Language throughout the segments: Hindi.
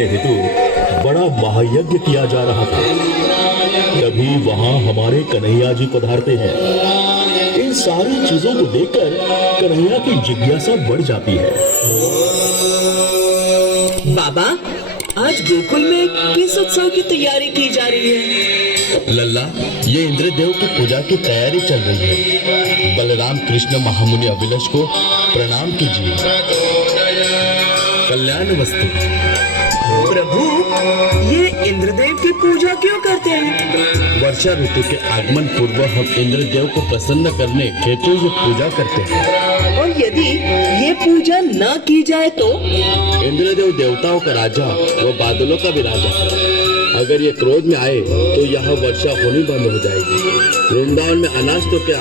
करने हेतु बड़ा महायज्ञ किया जा रहा था। तभी वहां हमारे कन्हैया जी पधारते हैं। इन सारी चीजों को देखकर कन्हैया की जिज्ञासा बढ़ जाती है। बाबा, आज गोकुल में किस उत्सव की तैयारी की जा रही है? लल्ला, ये इंद्रदेव की पूजा की तैयारी चल रही है। बलराम कृष्ण महामुनि अभिलाष को प्रणाम कीजिए। कल्याण वस्तु। प्रभु, ये इंद्रदेव की पूजा क्यों करते हैं? वर्षा ऋतु के आगमन पूर्व हम इंद्रदेव को प्रसन्न करने हेतु ये पूजा करते हैं। और यदि ये पूजा न की जाए तो? इंद्रदेव देवताओं का राजा व बादलों का भी राजा है। अगर ये क्रोध में आए तो यहाँ वर्षा होनी बंद हो जाएगी। वृंदावन में अनाज तो क्या,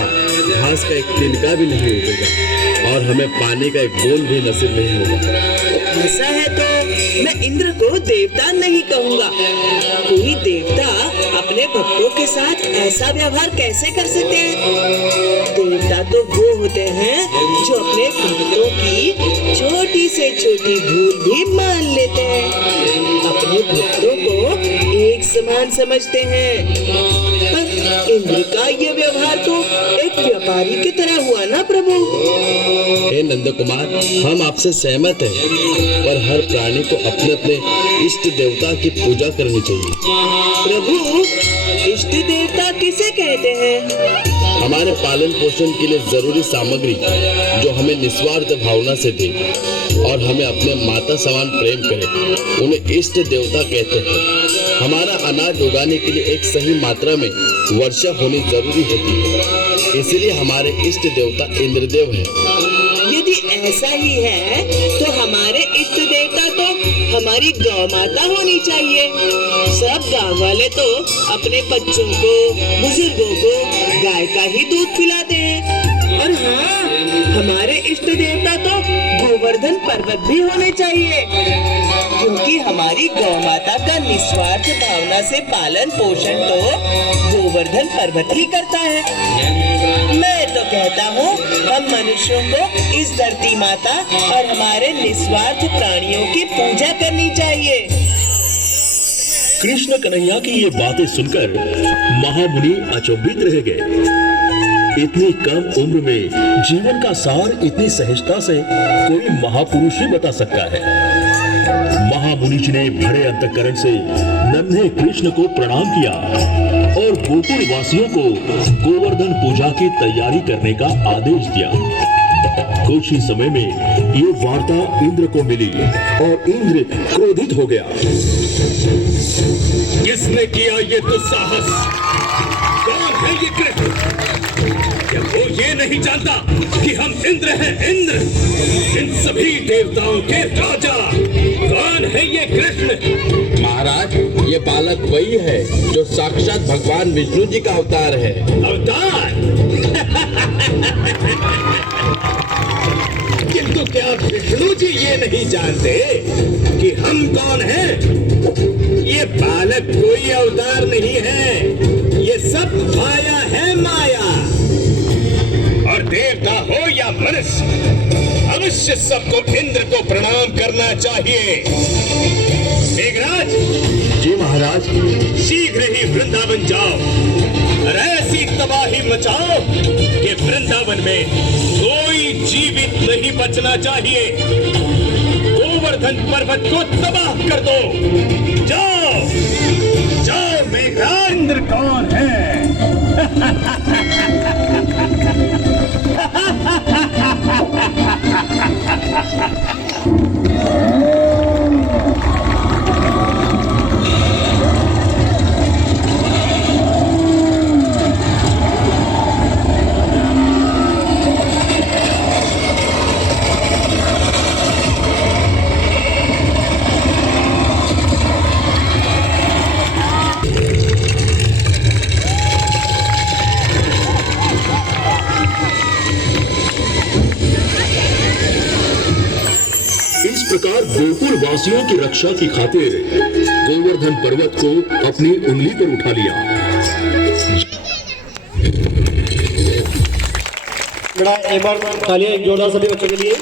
घास का एक तिनका भी नहीं उगेगा और हमें पानी का एक बूंद भी नसीब नहीं होगा। ऐसा है तो मैं इंद्र को देवता नहीं कहूँगा। कोई देवता अपने भक्तों के साथ ऐसा व्यवहार कैसे कर सकते हैं? देवता तो वो होते हैं जो अपने भक्तों की छोटी से छोटी भूल भी मान लेते हैं, अपने भक्तों को एक समान समझते हैं। पर इंद्र का ये व्यवहार तो एक व्यापारी की तरह हुआ ना प्रभु। हे नंद कुमार, हम आपसे सहमत हैं, पर हर प्राणी को अपने अपने इष्ट देवता की पूजा करनी चाहिए। प्रभु, इष्ट देवता किसे कहते हैं? हमारे पालन पोषण के लिए जरूरी सामग्री जो हमें निस्वार्थ भावना से दे और हमें अपने माता समान प्रेम करे, उन्हें इष्ट देवता कहते हैं। हमारा अनाज उगाने के लिए एक सही मात्रा में वर्षा होनी जरूरी होती है, इसलिए हमारे इष्ट देवता इंद्रदेव हैं। यदि ऐसा ही है तो हमारे इष्ट देवता तो हमारी गौ माता होनी चाहिए। सब गांव वाले तो अपने बच्चों को, बुजुर्गों को गाय का ही दूध पिलाते हैं। और हाँ, हमारे इष्ट देवता तो गोवर्धन पर्वत भी होने चाहिए, क्योंकि हमारी गौ माता का निस्वार्थ भावना से पालन पोषण तो गोवर्धन पर्वत ही करता है। मैं तो कहता हूँ हम मनुष्यों को इस धरती माता और हमारे निस्वार्थ प्राणियों की पूजा करनी चाहिए। कृष्ण कन्हैया की ये बातें सुनकर महामुनि अचंभित रह गए। इतनी कम उम्र में जीवन का सार इतनी सहजता से कोई महापुरुष ही बता सकता है। महामुनि जी ने भरे अंतःकरण से नन्हे कृष्ण को प्रणाम किया और गोकुल वासियों को गोवर्धन पूजा की तैयारी करने का आदेश दिया। कुछ ही समय में ये वार्ता इंद्र को मिली और इंद्र क्रोधित हो गया। किसने किया ये दुस्साहस? कौन है ये कृष्ण? क्या वो ये नहीं जानता कि हम इंद्र हैं? इंद्र, इन सभी देवताओं के राजा। कौन है ये कृष्ण? महाराज, ये बालक वही है जो साक्षात भगवान विष्णु जी का अवतार है। अवतार? किंतु क्या विष्णु जी ये नहीं जानते कि हम कौन हैं? ये बालक कोई अवतार नहीं है, ये सब माया है, माया। और देवता हो या मनुष्य, अवश्य सबको इंद्र को प्रणाम करना चाहिए। मेघराज। जी महाराज। शीघ्र ही वृंदावन जाओ और ऐसी तबाही मचाओ कि वृंदावन में कोई जीवित नहीं बचना चाहिए। गोवर्धन पर्वत को तबाह कर दो। जाओ जाओ मेघराज। इंद्र कौन है? प्रकार गोकुल वासियों की रक्षा की खातिर गोवर्धन पर्वत को अपनी उंगली पर उठा लिया। एक बार तालियां एक जोरदार सभी बच्चों के लिए।